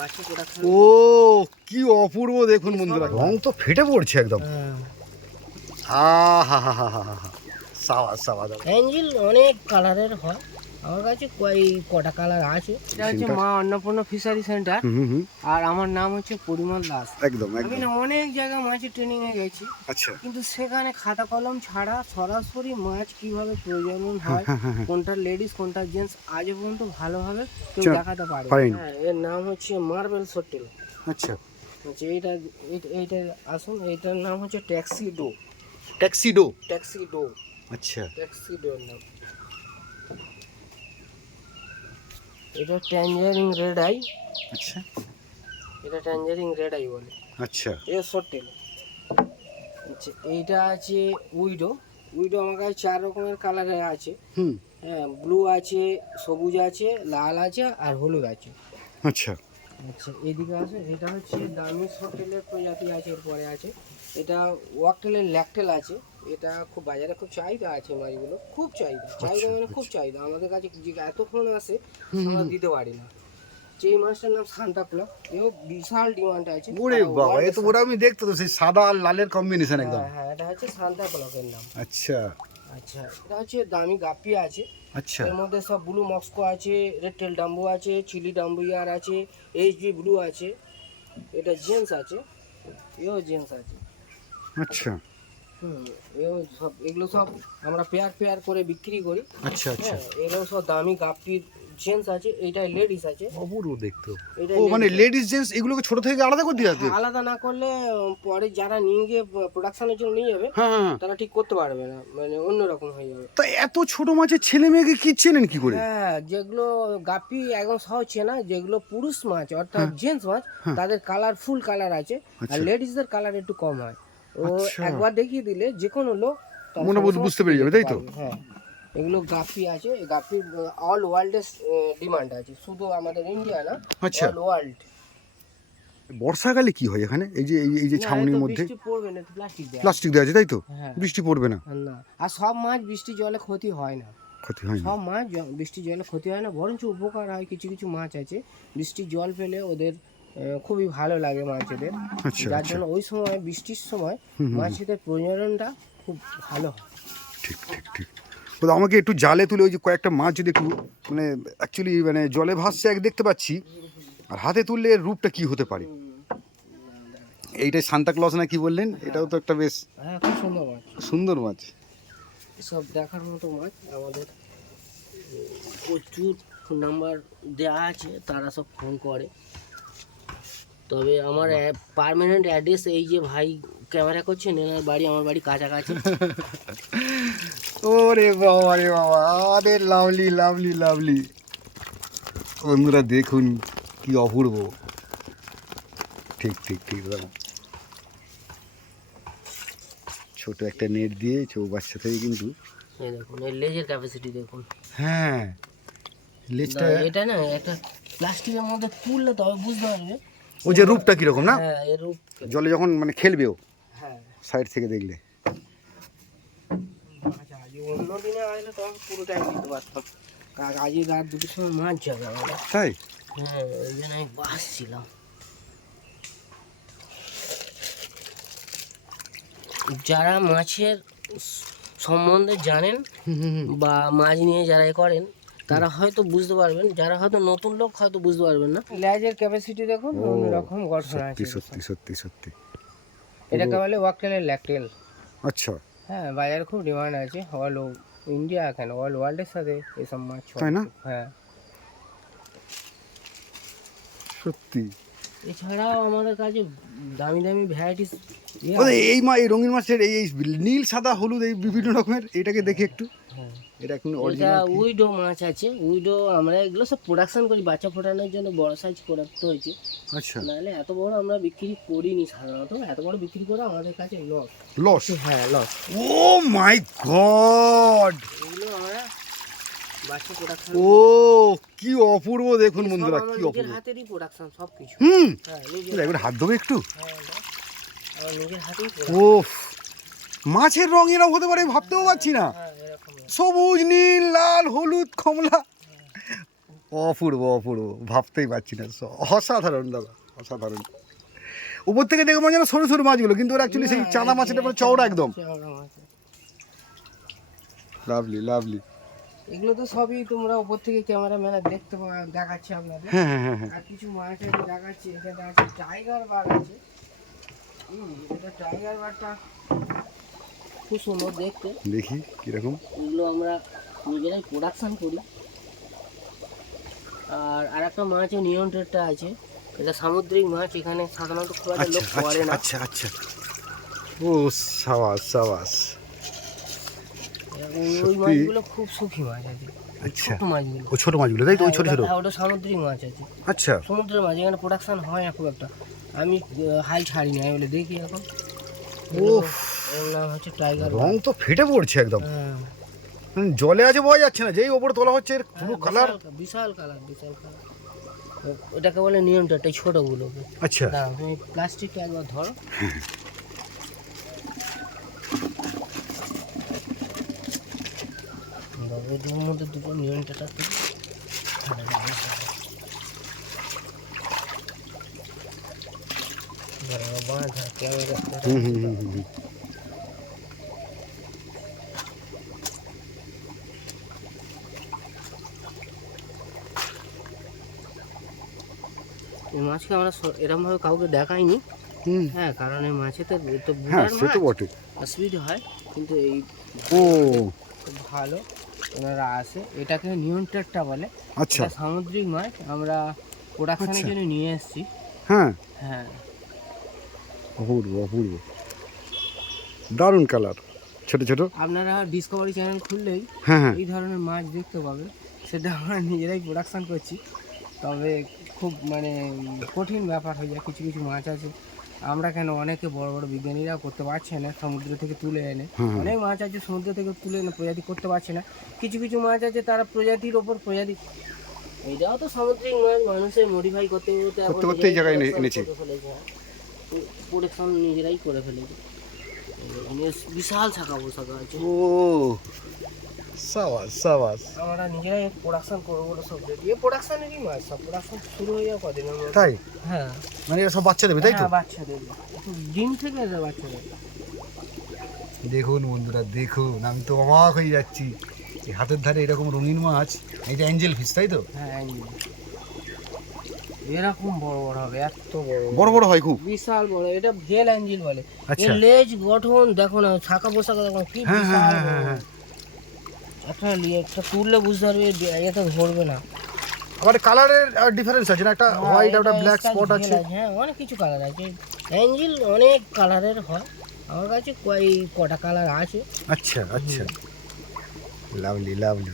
বাচ্চা প্রোডাকশন। ও কি অপূর্ব দেখুন বন্ধুরা, রং তো ফেটে পড়ছে একদম। হা হা হা হা হা, সাওয়া সাওয়া দাদা। অ্যাঞ্জেল অনেক কালারের হয়, আমার কাছে কটা কালার আছে। এটা হচ্ছে মা অন্নপূর্ণা ফিশারি সেন্টার, আর আমার নাম হচ্ছে পরিমল দাস। একদম আমি না অনেক জায়গায় মাছের ট্রেনিং এ গেছি, আচ্ছা, কিন্তু সেখানে খাতা কলম ছাড়া সরাসরি মাছ কিভাবে প্রজনন হয়, কোনটা লেডিস কোনটা জেন্টস, আজও পর্যন্ত ভালোভাবে কেউ দেখাতে পারে। হ্যাঁ, এর নাম হচ্ছে মার্বেল সোটেল। আচ্ছা আচ্ছা, এইটা আসুন, এইটার নাম হচ্ছে ট্যাক্সিডো। ট্যাক্সিডো, ট্যাক্সিডো, আচ্ছা ট্যাক্সিডোর নাম। এটা ট্যাঞ্জারিন রেড আই। আচ্ছা এটা ট্যাঞ্জারিন রেড আই বলে। আচ্ছা এটা সোটেল। আচ্ছা, এইটা আছে উইডো। উইডো আমার কাছে 4 রকমের কালারের আছে। হ্যাঁ, ব্লু আছে, সবুজ আছে, লাল আছে আর হলুদ আছে। আচ্ছা আচ্ছা, এদিকে আছে, এটা হচ্ছে দামি সোটেলের প্রজাতি আছে। এরপরে আছে এটা ওয়াকটেলের ল্যাকটেল আছে। এটা খুব বাজারে খুব চাহিদা আছে, মাছগুলো খুব চাহিদা, মানে খুব চাহিদা। আমাদের কাছে যে এত ফোন আসে আমরা দিতে পারি না। যে মাছটার নাম সান্তাক্লা, এও বিশাল ডিমান্ড আছে। ওরে বাবা, এ তো ওরা আমি দেখতে তো সেই সাদা আর লালের কম্বিনেশন একদম। হ্যাঁ, এটা হচ্ছে সান্তাক্লাকের নাম। আচ্ছা আচ্ছা, এটা হচ্ছে দামি গাপ্পি আছে। আচ্ছা এর মধ্যে সব ব্লু মস্কো আছে, রেড টেল ডাম্বু আছে, চিলি ডাম্বু ইয়ার আছে, এইচবি ব্লু আছে। এটা জেন্টস আছে, এও জেন্টস আছে। আচ্ছা এগুলো সব আমরা পেয়ার করে বিক্রি করি। আচ্ছা আচ্ছা, এগুলো সব দামি গাপ্পির জেন্টস আছে, এইটা লেডিস আছে। অপূর্ব দেখতে। এটা ও মানে লেডিস জেন্টস এগুলোকে ছোট থেকে আলাদা করে দিয়ে আছে? আলাদা না করলে পরে যারা নিয়ে গিয়ে প্রোডাকশনের জন্য নিয়ে যাবে, তারা ঠিক করতে পারবে না, মানে অন্যরকম হয়ে যাবে। তা এত ছোট মাছের ছেলে মেয়েকে কি চেনেন কি করে? হ্যাঁ, যেগুলো গাপ্পি একদম সহজ চেনা, যেগুলো পুরুষ মাছ অর্থাৎ জেন্টস মাছ, তাদের কালার ফুল কালার আছে, আর লেডিসদের কালার একটু কম হয়। ও একবার দেখিয়ে দিলে যে কোনো লোক মনে বুঝতে পেরে যাবে, তাই তো? হ্যাঁ, এগুলো গাপ্পি আছে। গাপ্পির অল ওয়ার্ল্ডে ডিমান্ড আছে, শুধু আমাদের ইন্ডিয়া না, অল ওয়ার্ল্ড। বর্ষাকালে কি হয় এখানে? এই যে ছাউনির মধ্যে বৃষ্টি পড়বে না, প্লাস্টিক দেওয়া আছে, তাই তো? বৃষ্টি পড়বে না। না, আর সব মাছ বৃষ্টি জলে ক্ষতি হয় না। ক্ষতি হয় না সব মাছ বৃষ্টি জলে ক্ষতি হয় না, বরঞ্চ উপকার হয়। কিছু কিছু মাছ আছে বৃষ্টির জল পেলে ওদের খুবই ভালো লাগে মাছেদের, যার জন্য ওই সময় বৃষ্টির সময় মাছেদের প্রজননটা খুব ভালো হয়। ঠিক ঠিক ঠিক। আমাকে একটু জালে তুলে ওই যে কয়েকটা মাছ যদি একটু মানে অ্যাকচুয়ালি মানে জলে ভাসছে এক দেখতে পাচ্ছি, আর হাতে তুললে এর রূপটা কি হতে পারে? এইটাই সান্তাক্লজ না কি বললেন? এটাও তো একটা বেশ খুব সুন্দর মাছ, সুন্দর মাছ। সব দেখার মতো মাছ। আমাদের প্রচুর নাম্বার দেওয়া আছে, তারা সব ফোন করে। তবে আমার পার্মানেন্ট অ্যাড্রেস এই যে ভাই ক্যামেরা করছেন, এনার বাড়ি আমার বাড়ি কাছাকাছি। ওরে বাবা রে বাবা, আরে লাভলি লাভলি লাভলি বন্ধুরা, দেখুন কি অপূর্ব। ঠিক ঠিক ঠিক দাদা, ছোট একটা নেট দিয়ে চৌবাচ্চা থেকে কিন্তু এই দেখুন, এর লেজের ক্যাপাসিটি দেখুন। হ্যাঁ, লেজটা এটা না একটা প্লাস্টিকের মধ্যে তুললে তবে বুঝতে পারবে ওই যে রূপটা কিরকম না। হ্যাঁ, এর রূপ জলে যখন মানে খেলবে ও, হ্যাঁ, সাইড থেকে দেখলে। অন্য দিনে আসলে তখন পুরোটাই দিতে পারতাম, কারণ আজকে রাত 2টোর সময় মাছ যাবে আমাদের। তাই? হ্যাঁ, ওই জন্য আমি বাসছিলাম। যারা মাছের সম্বন্ধে জানেন বা মাছ নিয়ে যারা করেন, তারা হয়তো বুঝতে পারবেন, যারা হয়তো নতুন লোক হয়তো বুঝতে পারবেন না। লেজের ক্যাপাসিটি দেখুন, অন্যরকম গঠন আছে। সত্যি সত্যি সত্যি। এটাকে বলে ওয়াকটেলের ল্যাকটেল। আচ্ছা, হ্যাঁ, বাজারে খুব ডিমান্ড আছে, অল ইন্ডিয়া কেন অল ওয়ার্ল্ডের সাথে এসব মাছ, তাই না? হ্যাঁ, সত্যি। এছাড়াও আমাদের কাছে দামি দামি ভ্যারাইটিস। এই এই রঙিন মাছের এই নীল সাদা হলুদ এই বিভিন্ন রকমের, এটাকে দেখি একটু। এটা উইডো মাছ আছে। উইডো আমরা এগুলো সব প্রোডাকশন করি বাচ্চা ফোটানোর জন্য, বড় সাইজ করতে হয়েছে। আচ্ছা, নাহলে এত বড় আমরা বিক্রি করিনি সাধারণত, এত বড় বিক্রি করে আমাদের কাছে লস। লস? হ্যাঁ, লস। ও মাই গড, এগুলো আমরা বাচ্চা প্রোডাকশন। ও কি অপূর্ব দেখুন বন্ধুরা, কি অপূর্ব। নিজের হাতেরই প্রোডাকশন সবকিছু। হ্যাঁ, এবার হাত দেবো একটু। আমার নিজের হাতেই। ওফ, মাছের রং এরকম হতে পারে ভাবতেও পারছি না। সবুজ নীল লাল হলুদ কমলা, অপূর্ব অপূর্ব, ভাবতেই পারছি না। অসাধারণ দাদা, অসাধারণ। উপর থেকে দেখে মনে হয় যেন সরু সরু মাছগুলো, কিন্তু ওরা অ্যাকচুয়ালি সেই চাঁদা মাছের মানে চওড়া একদম। চওড়া মাছ। Lovely lovely. এগুলো তো সবই তোমরা উপর থেকে ক্যামেরাম্যানে দেখাচ্ছে আপনাদের। হ্যাঁ হ্যাঁ হ্যাঁ। আর কিছু মাছ আমি দেখাচ্ছি। এখানে আছে টাইগার বাঘ আছে। এটা টাইগার বাঘটা খুব সুন্দর দেখতে। দেখি কিরকম। এগুলো আমরা নিজেরাই প্রোডাকশন করি। আর একটা মাছ নিয়ন টেটটা আছে, এটা সামুদ্রিক মাছ, এখানে সাধারণত খুব একটা লোক করে না। আচ্ছা আচ্ছা। ও সাবাস সাবাস। ওই মাছগুলো খুব সুখী মাছ আছে। আচ্ছা, ছোট মাছগুলো, ও ছোট মাছগুলো তাই তো, ওই ছোট ছোট। ওটা সামুদ্রিক মাছ আছে। আচ্ছা, সমুদ্রের মাছ এখানে প্রোডাকশন হয় না খুব একটা। আমি হাই ছাড়ি না বলে দেখি এখন। উফ, এর নাম হচ্ছে টাইগার। রং তো ফেটে পড়ছে একদম। হ্যাঁ, জলে আছে বোঝা যাচ্ছে না, যেই ওপরে তোলা হচ্ছে এর পুরো কালার। বিশাল কালার, বিশাল কালার। এটাকে বলে নিয়মটা, এই ছোটগুলোকে। আচ্ছা, দাঁড়াও, তুমি প্লাস্টিকটা একবার ধরো। এর মধ্যে দুটো নিয়মটা বাঁধা ক্যামেরা। এই মাছকে আমরা এরকম ভাবে কাউকে দেখাইনি। হ্যাঁ, কারণ এই মাছে তো হ্যাঁ সে তো বটে, অসুবিধা হয়, কিন্তু এই ও খুব ভালো ওনারা আসে। এটাকে নিয়ন টেটটা বলে। আচ্ছা, এটা সামুদ্রিক মাছ, আমরা প্রোডাকশনের জন্য নিয়ে এসেছি। হ্যাঁ হ্যাঁ, অপূর্ব অপূর্ব, দারুণ কালার, ছোট ছোট। আপনারা ডিসকভারি চ্যানেল খুললেই হ্যাঁ হ্যাঁ, এই ধরনের মাছ দেখতে পাবেন। সেটা আমরা নিজেরাই প্রোডাকশন করছি, তবে খুব মানে কঠিন ব্যাপার হয়ে যায়। কিছু কিছু মাছ আছে আমরা কেন, অনেকে বড় বড় বিজ্ঞানীরা করতে পারছে না সমুদ্র থেকে তুলে এনে। অনেক মাছ আছে সমুদ্র থেকে তুলে এনে প্রজাতি করতে পারছে না। কিছু কিছু মাছ আছে তারা প্রজাতির ওপর প্রজাতি। এইটাও তো সামুদ্রিক মাছ, মানুষের মডিফাই করতে করতে এই জায়গায় এনেছে। প্রোডাকশন নিজেরাই করে ফেলেছে। বিশাল শাখা পোশাকা আছে। ও সাবাস সাবাস, আমরা নিজেরাই প্রোডাকশন করবো বলে সব রেডি। প্রোডাকশনেরই মাছ, সব প্রোডাকশন শুরু হয়ে যাওয়া কদিনের মধ্যে। তাই? হ্যাঁ, মানে এরা সব বাচ্চা দেবে তাই তো? হ্যাঁ, বাচ্চা দেবে। ডিম থেকে এদের বাচ্চা দেবে। দেখুন বন্ধুরা দেখুন, আমি তো অবাক হয়ে যাচ্ছি। এই হাতের ধারে এরকম রঙিন মাছ, এটা অ্যাঞ্জেল ফিশ তাই তো? হ্যাঁ, এরকম বড় বড় হবে, এত বড় বড় বড় হয় খুব, বিশাল বড়। এটা ভেল অ্যাঞ্জেল বলে। আচ্ছা, এর লেজ গঠন দেখো না, শাখা পোশাকা দেখো কি হ্যাঁ বিশাল হ্যাঁ বড়। হ্যাঁ হ্যাঁ। একটা তুললে বুঝতে পারবে, এটা ধরবে না। আবার কালারের ডিফারেন্স আছে না, একটা হোয়াইট আর একটা ব্ল্যাক স্পট আছে। হ্যাঁ, অনেক কিছু কালার আছে। অ্যাঞ্জেল অনেক কালারের হয়, আমার কাছে কটা কালার আছে। আচ্ছা আচ্ছা, লাভলি লাভলি।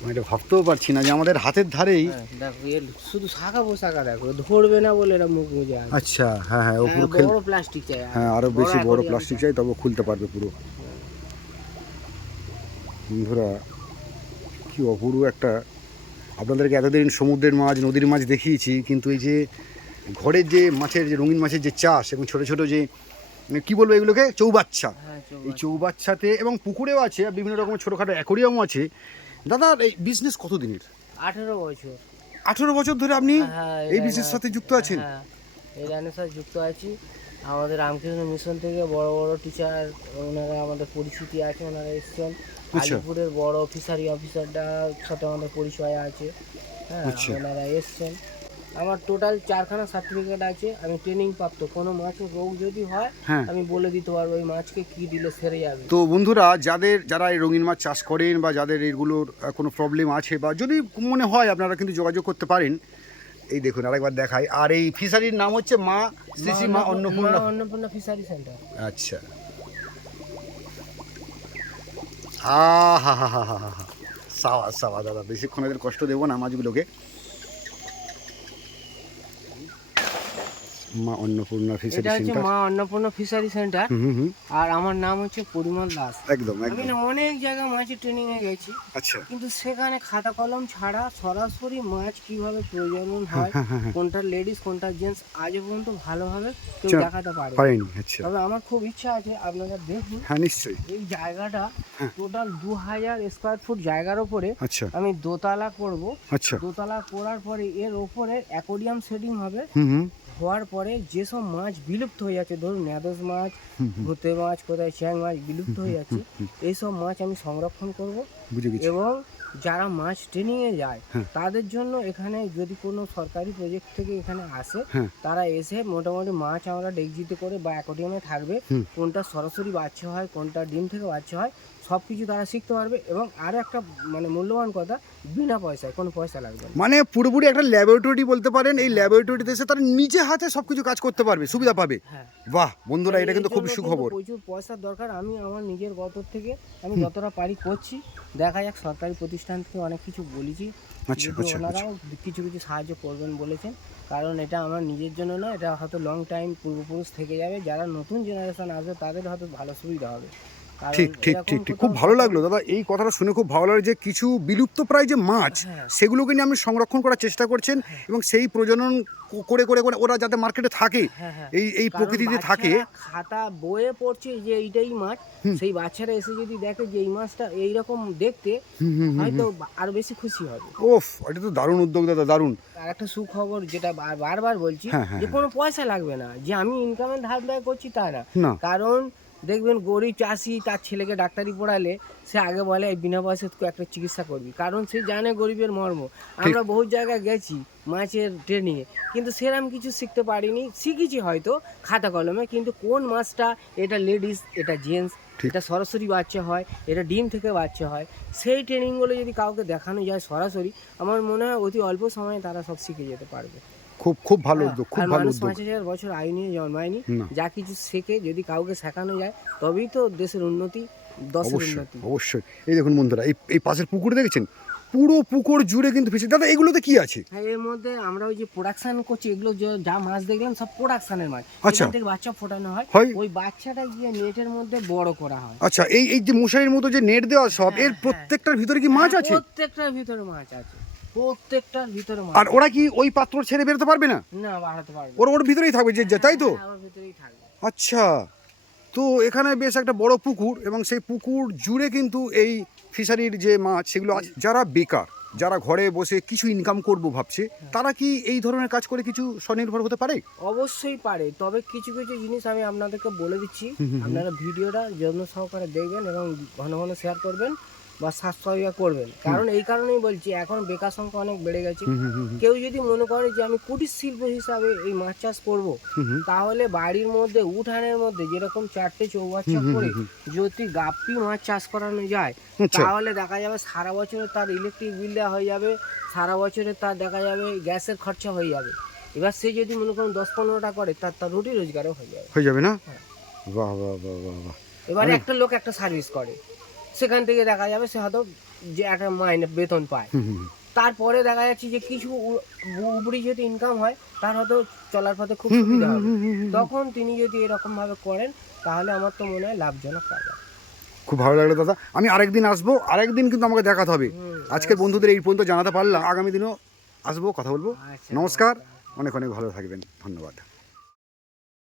আমি এটা ভাবতেও পারছি না যে আমাদের হাতের ধারেই। দেখো এর শুধু শাখা পোশাকা দেখো, ধরবে না বলে এরা মুখ মুজে আছে। আচ্ছা হ্যাঁ হ্যাঁ, ও পুরো বড় প্লাস্টিক চাই। হ্যাঁ, আরো বেশি বড় প্লাস্টিক চাই, তবে খুলতে পারবে পুরো। বন্ধুরা কি অপূর্ব একটা, আপনাদেরকে এতদিন সমুদ্রের মাছ নদীর মাছ দেখিয়েছি, কিন্তু এই যে ঘরের যে মাছের, যে রঙিন মাছের যে চাষ এবং ছোট ছোট যে কি বলবো এগুলোকে, চৌবাচ্চা, এই চৌবাচ্চাতে এবং পুকুরেও আছে, আর বিভিন্ন রকমের ছোটোখাটো অ্যাকোরিয়ামও আছে। দাদা এই বিজনেস কত দিনের? 18 বছর। 18 বছর ধরে আপনি হ্যাঁ, এই বিজনেসের সাথে যুক্ত আছেন? হ্যাঁ, এই লাইনের সাথে যুক্ত আছি। আমাদের রামকৃষ্ণ মিশন থেকে বড় বড় টিচার ওনারা আমাদের পরিচিতি আছে, ওনারা এসছেন। আলিপুরের বড় ফিশারি অফিসারটার সাথে আমাদের পরিচয় আছে। হ্যাঁ, ওনারা এসছেন। আমার টোটাল 4খানা সার্টিফিকেট আছে। আমি ট্রেনিং প্রাপ্ত। কোনো মাছের রোগ যদি হয় আমি বলে দিতে পারবো ওই মাছকে কি দিলে সেরে যাবে। তো বন্ধুরা যারা এই রঙিন মাছ চাষ করেন বা যাদের এইগুলোর কোনো প্রবলেম আছে বা যদি মনে হয়, আপনারা কিন্তু যোগাযোগ করতে পারেন। এই দেখুন আরেকবার দেখাই। আর এই ফিশারির নাম হচ্ছে মা শ্রী মা অন্নপূর্ণা ফিশারি সেন্টার। আচ্ছা, হা হা হা হা হা, সাওয়া সাওয়া দাদা, বেশিক্ষণ এদের কষ্ট দেবো না মাছগুলোকে। মা অন্নপূর্ণা ফিশারি এটা হচ্ছে সেন্টার। মা অন্নপূর্ণা ফিশারি সেন্টার। হুম। আর আমার নাম হচ্ছে পরিমল দাস। একদম আমি একদম। না অনেক জায়গায় মাছের ট্রেনিং এ গেছি, আচ্ছা। কিন্তু সেখানে খাতা কলম ছাড়া সরাসরি মাছ কিভাবে প্রজনন হয়, হ্যাঁ। কোনটা লেডিস কোনটা জেন্টস আজও পর্যন্ত ভালোভাবে কেউ আচ্ছা, দেখাতে পারে। পারেনি। আচ্ছা। তবে আমার খুব ইচ্ছা আছে, আপনারা দেখুন হ্যাঁ নিশ্চয়ই। এই জায়গাটা হ্যাঁ। টোটাল 2000 স্কোয়ার ফুট জায়গার ওপরে আচ্ছা আমি দোতলা করব। আচ্ছা। দোতলা করার পরে এর ওপরে অ্যাকোরিয়াম সেটিং হবে। হুম। হওয়ার পরে যেসব মাছ বিলুপ্ত হয়ে যাচ্ছে, ধরুন ন্যাদোস মাছ, ভুতে মাছ, কোথায় চ্যাং মাছ বিলুপ্ত হয়ে যাচ্ছে, এইসব মাছ আমি সংরক্ষণ করব। বুঝে গেছি। এবং যারা মাছ ট্রেনিংয়ে যায় হ্যাঁ। তাদের জন্য এখানে যদি কোনো সরকারি প্রজেক্ট থেকে এখানে আসে, হ্যাঁ। তারা এসে মোটামুটি মাছ আমরা ডেকজিতে করে বা অ্যাকোরিয়ামে থাকবে, কোনটা সরাসরি বাচ্চা হয় কোনটা ডিম থেকে বাচ্চা হয় সব কিছু তারা শিখতে পারবে। এবং আরও একটা মানে মূল্যবান কথা, বিনা পয়সায়, কোনো পয়সা লাগবে না। মানে পুরোপুরি একটা ল্যাবরেটরি বলতে পারেন। এই ল্যাবরেটরিতে এসে তারা নিজে হাতে সবকিছু কাজ করতে পারবে, সুবিধা পাবে। হ্যাঁ। বাহ বন্ধুরা, এটা কিন্তু এই খুব জন্য সুখবর। কিন্তু প্রচুর পয়সার দরকার। আমি আমার নিজের গতর থেকে আমি যতটা পারি করছি। দেখা যাক, সরকারি প্রতিষ্ঠান থেকে অনেক কিছু বলেছি, আচ্ছা, যদি আচ্ছা, ওনারাও কিছু কিছু সাহায্য করবেন বলেছেন। কারণ এটা আমার নিজের জন্য না, এটা হয়তো লং টাইম পূর্বপুরুষ থেকে যাবে, যারা নতুন জেনারেশন আসবে তাদের হয়তো ভালো সুবিধা হবে। কারণ ঠিক ঠিক এরকম ঠিক ঠিক, কোথাও খুব ভালো লাগলো দাদা এই কথাটা শুনে, খুব ভালো লাগলো যে কিছু বিলুপ্ত প্রায় যে মাছ হ্যাঁ। সেগুলোকে নিয়ে আপনি সংরক্ষণ করার চেষ্টা করছেন এবং সেই প্রজনন করে করে করে ওরা যাতে মার্কেটে থাকে, হ্যাঁ। এই কারণ প্রকৃতিতে থাকে। বাচ্চারা খাতা বইয়ে পড়ছে যে এইটাই মাছ, সেই বাচ্চারা এসে যদি দেখে যে এই মাছটা এইরকম দেখতে, হয়তো আরো বেশি খুশি হবে। ওফ, এটা তো দারুণ উদ্যোগ দাদা, দারুণ। আর একটা সুখবর যেটা বারবার বলছি, হ্যাঁ। যে কোনো পয়সা লাগবে না, যে আমি ইনকামের ধার দায় করছি তা না। না। কারণ দেখবেন গরিব চাষি তার ছেলেকে ডাক্তারি পড়ালে সে আগে বলে এই বিনা পয়সায় তুই একটা চিকিৎসা করবি, কারণ সে জানে গরিবের মর্ম। আমরা বহু জায়গায় গেছি মাছের ট্রেনিংয়ে, কিন্তু সেরকম কিছু শিখতে পারিনি। শিখেছি হয়তো খাতা কলমে, কিন্তু কোন মাছটা এটা লেডিস, এটা জেন্টস, এটা সরাসরি বাচ্চা হয়, এটা ডিম থেকে বাচ্চা হয়, সেই ট্রেনিংগুলো যদি কাউকে দেখানো যায় সরাসরি, আমার মনে হয় অতি অল্প সময়ে তারা সব শিখে যেতে পারবে। খুব খুব ভালো উদ্যোগ, খুব আর ভালো মানুষ উদ্যোগ। 5000 বছর আয়ু নিয়ে জন্মায়নি। না। যা কিছু শেখে যদি কাউকে শেখানো যায়, তবেই তো দেশের উন্নতি, দশের অবশ্যই উন্নতি। অবশ্যই। এই দেখুন বন্ধুরা, এই পাশের পুকুর দেখেছেন, পুরো পুকুর জুড়ে কিন্তু ফিশিং। দাদা এগুলোতে কি আছে? হ্যাঁ, এর মধ্যে আমরা ওই যে প্রোডাকশন করছি, এগুলো যা মাছ দেখলাম সব প্রোডাকশনের মাছ। আচ্ছা। এখান থেকে বাচ্চা ফোটানো হয়, ওই বাচ্চাটা গিয়ে নেটের মধ্যে বড় করা হয়। আচ্ছা, এই যে মশারির মতো যে নেট দেওয়া সব, এর হ্যাঁ। প্রত্যেকটার ভিতরে কি মাছ আছে? প্রত্যেকটার ভিতরে মাছ আছে, প্রত্যেকটার ভিতরে মাছ। আর ওরা কি ওই পাত্র ছেড়ে বেরোতে পারবে না? না, বাড়াতে পারবে। ওর ভিতরেই থাকবে যে, তাই তো? হ্যাঁ, ওর ভিতরেই থাকবে। আচ্ছা, তো এখানে বেশ একটা বড় পুকুর এবং সেই পুকুর জুড়ে কিন্তু এই ফিশারির যে মাছ সেগুলো আছে। যারা বেকার, যারা ঘরে বসে কিছু ইনকাম করব ভাবছে, তারা কি এই ধরনের কাজ করে কিছু স্বনির্ভর হতে পারে? অবশ্যই পারে, তবে কিছু কিছু জিনিস আমি আপনাদেরকে বলে দিচ্ছি। আপনারা ভিডিওটা যত্ন সহকারে দেখবেন এবং ঘন ঘন শেয়ার করবেন বা সাবস্ক্রাইব করবেন। কারণ এই কারণেই বলছি, এখন বেকার সংখ্যা অনেক বেড়ে গেছে। কেউ যদি মনে করে যে আমি কুটির শিল্প হিসাবে এই মাছ চাষ করব, তাহলে বাড়ির মধ্যে উঠানের মধ্যে যেরকম 4টে চৌবাচ্চা করে যদি গাপ্পি মাছ চাষ করানো যায়, তাহলে দেখা যাবে সারা বছরে তার ইলেকট্রিক বিল দেওয়া হয়ে যাবে, সারা বছরে তার দেখা যাবে গ্যাসের খরচা হয়ে যাবে। এবার সে যদি মনে করেন 10-15টা করে, তার রুটি রোজগারও হয়ে যাবে না? হ্যাঁ। বাহ বাহ বাহ বাহ বাহ। এবারে একটা লোক একটা সার্ভিস করে, সেখান থেকে দেখা যাবে সে হয়তো যে একটা মাইনে বেতন পায়। তারপরে দেখা যাচ্ছে যে কিছু উপরি যদি ইনকাম হয়, তার হয়তো চলার পথে খুব সুবিধা হবে। তখন তিনি যদি এরকম ভাবে করেন, তাহলে আমার তো মনে হয় লাভজনক পাবে। খুব ভালো লাগলো দাদা, আমি আরেকদিন আসবো, আরেকদিন কিন্তু আমাকে দেখাতে হবে। আজকের বন্ধুদের এই পর্যন্ত জানাতে পারলাম, আগামী দিনও আসবো, কথা বলবো। আচ্ছা, নমস্কার, অনেক অনেক ভালো থাকবেন, ধন্যবাদ।